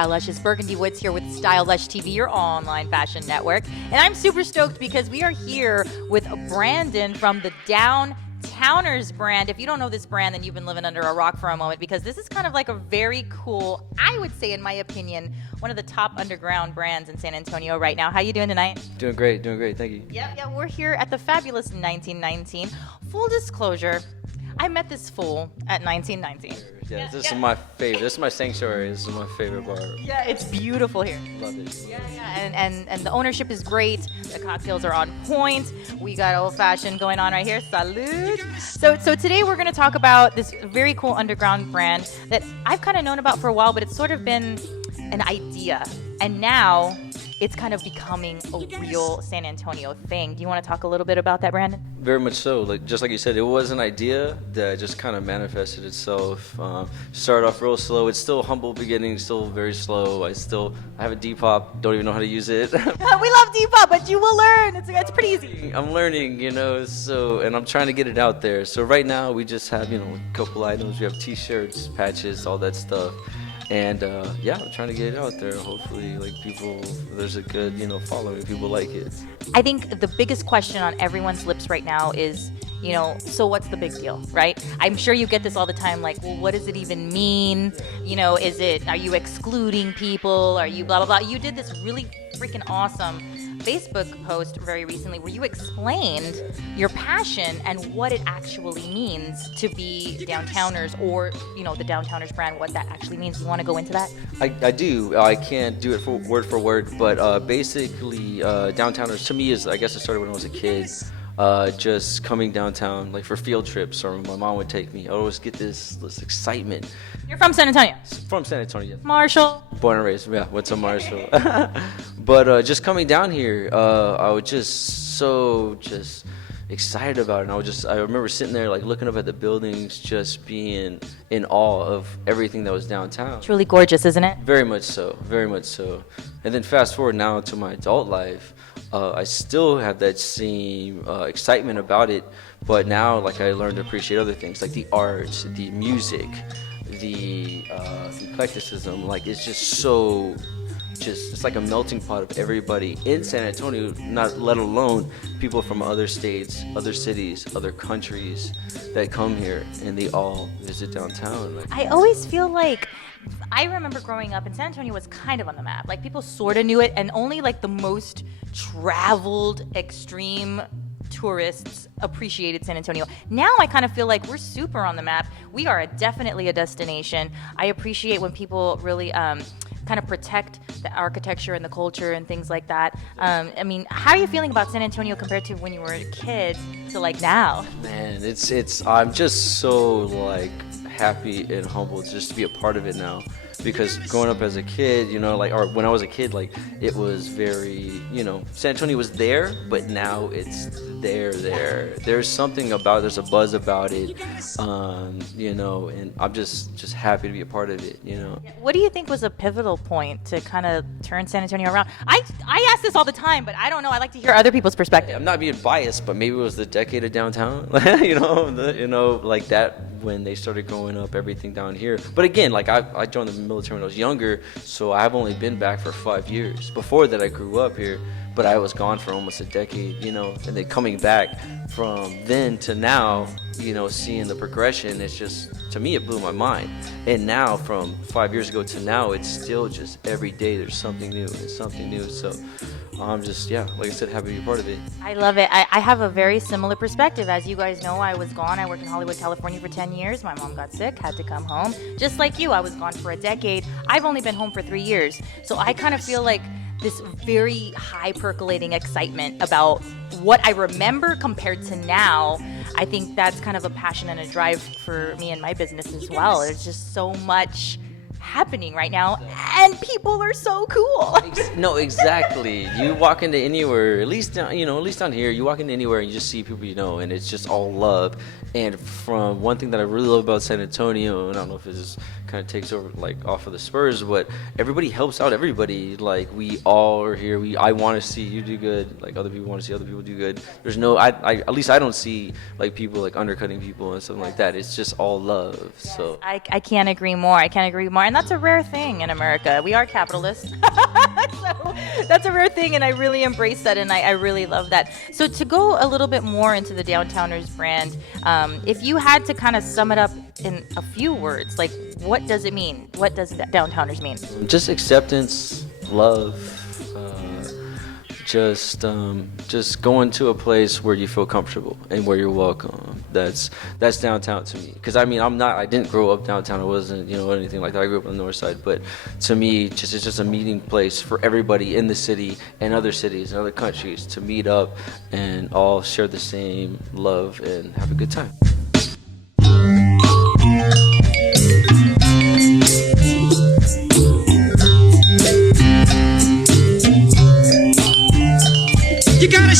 Style Lush's Burgundy Woods here with Style Lush TV, your online fashion network. And I'm super stoked because we are here with Brandon from the Downtowners brand. If you don't know this brand, then you've been living under a rock for a moment, because this is kind of like a very cool, I would say in my opinion, one of the top underground brands in San Antonio right now. How you doing tonight? Doing great, thank you. Yeah, we're here at the fabulous 1919. Full disclosure, I met this fool at 1919. Yeah, this is my favorite. This is my sanctuary. This is my favorite bar. Yeah, it's beautiful here. Love it. Yeah, and the ownership is great. The cocktails are on point. We got old fashioned going on right here. Salud. So today we're going to talk about this very cool underground brand that I've kind of known about for a while, but it's sort of been an idea, and now it's kind of becoming a real San Antonio thing. Do you want to talk a little bit about that, Brandon? Very much so. Just like you said, it was an idea that just kind of manifested itself. Started off real slow. It's still humble beginnings, still very slow. I have a Depop, don't even know how to use it. We love Depop, but you will learn. It's pretty easy. I'm learning, and I'm trying to get it out there. So right now we just have, a couple items. We have t-shirts, patches, all that stuff. And I'm trying to get it out there. Hopefully, there's a good, following. People like it. I think the biggest question on everyone's lips right now is, so what's the big deal, right? I'm sure you get this all the time, like, well, what does it even mean? Are you excluding people? Are you blah, blah, blah? You did this really freaking awesome Facebook post very recently where you explained your passion and what it actually means to be Downtowners, or the Downtowners brand, what that actually means. You want to go into that? I do. I can't do it word for word, but basically Downtowners to me is, I guess it started when I was a kid. Just coming downtown, like for field trips, or my mom would take me. I always get this excitement. You're from San Antonio? From San Antonio. Marshall? Born and raised, yeah, went to Marshall. But just coming down here, I was just excited about it. And I remember sitting there, like looking up at the buildings, just being in awe of everything that was downtown. Truly gorgeous, isn't it? Very much so, very much so. And then fast forward now to my adult life. I still have that same excitement about it, but now I learned to appreciate other things, like the arts, the music, the eclecticism. It's just it's like a melting pot of everybody in San Antonio, not let alone people from other states, other cities, other countries that come here, and they all visit downtown. I always feel like, I remember growing up, and San Antonio was kind of on the map. People sort of knew it, and only the most traveled, extreme tourists appreciated San Antonio. Now I kind of feel like we're super on the map. We are definitely a destination. I appreciate when people really kind of protect the architecture and the culture and things like that. How are you feeling about San Antonio compared to when you were a kid to now? Man, I'm just so happy and humbled just to be a part of it now, because growing up as a kid, or when I was a kid, it was very, San Antonio was there, but now it's there's something about it, there's a buzz about it, and I'm just happy to be a part of it. What do you think was a pivotal point to kind of turn San Antonio around? I ask this all the time, but I don't know. I like to hear other people's perspective. I'm not being biased, but maybe it was the decade of downtown, like that, when they started growing up everything down here. But again, I joined the military when I was younger, so I've only been back for 5 years. Before that, I grew up here, but I was gone for almost a decade, and then coming back from then to now, seeing the progression, it's just, to me, it blew my mind. And now, from 5 years ago to now, it's still just every day there's something new and something new. So I'm just, like I said, happy to be a part of it. I love it. I have a very similar perspective. As you guys know, I was gone. I worked in Hollywood, California for 10 years. My mom got sick, had to come home. Just like you, I was gone for a decade. I've only been home for 3 years. So I kind of feel like this very high percolating excitement about what I remember compared to now. I think that's kind of a passion and a drive for me and my business as well. There's just so much happening right now, and people are so cool. No, exactly. You walk into anywhere, at least down here, you walk into anywhere and you just see people and it's just all love. And from one thing that I really love about San Antonio, and I don't know if it's kind of takes over like off of the Spurs, but everybody helps out everybody. Like we all are here. I want to see you do good. Like other people want to see other people do good. There's no, at least I don't see like people like undercutting people and something like that. It's just all love. So I can't agree more. I can't agree more. And that's a rare thing in America. We are capitalists. So that's a rare thing, and I really embrace that, and I really love that. So to go a little bit more into the Downtowners brand, if you had to kind of sum it up in a few words, like what does it mean? What does Downtowners mean? just acceptance, love, just going to a place where you feel comfortable and where you're welcome. That's downtown to me. Because I mean, I didn't grow up downtown. I wasn't, anything like that. I grew up on the north side. But to me, it's just a meeting place for everybody in the city and other cities and other countries to meet up and all share the same love and have a good time. You gotta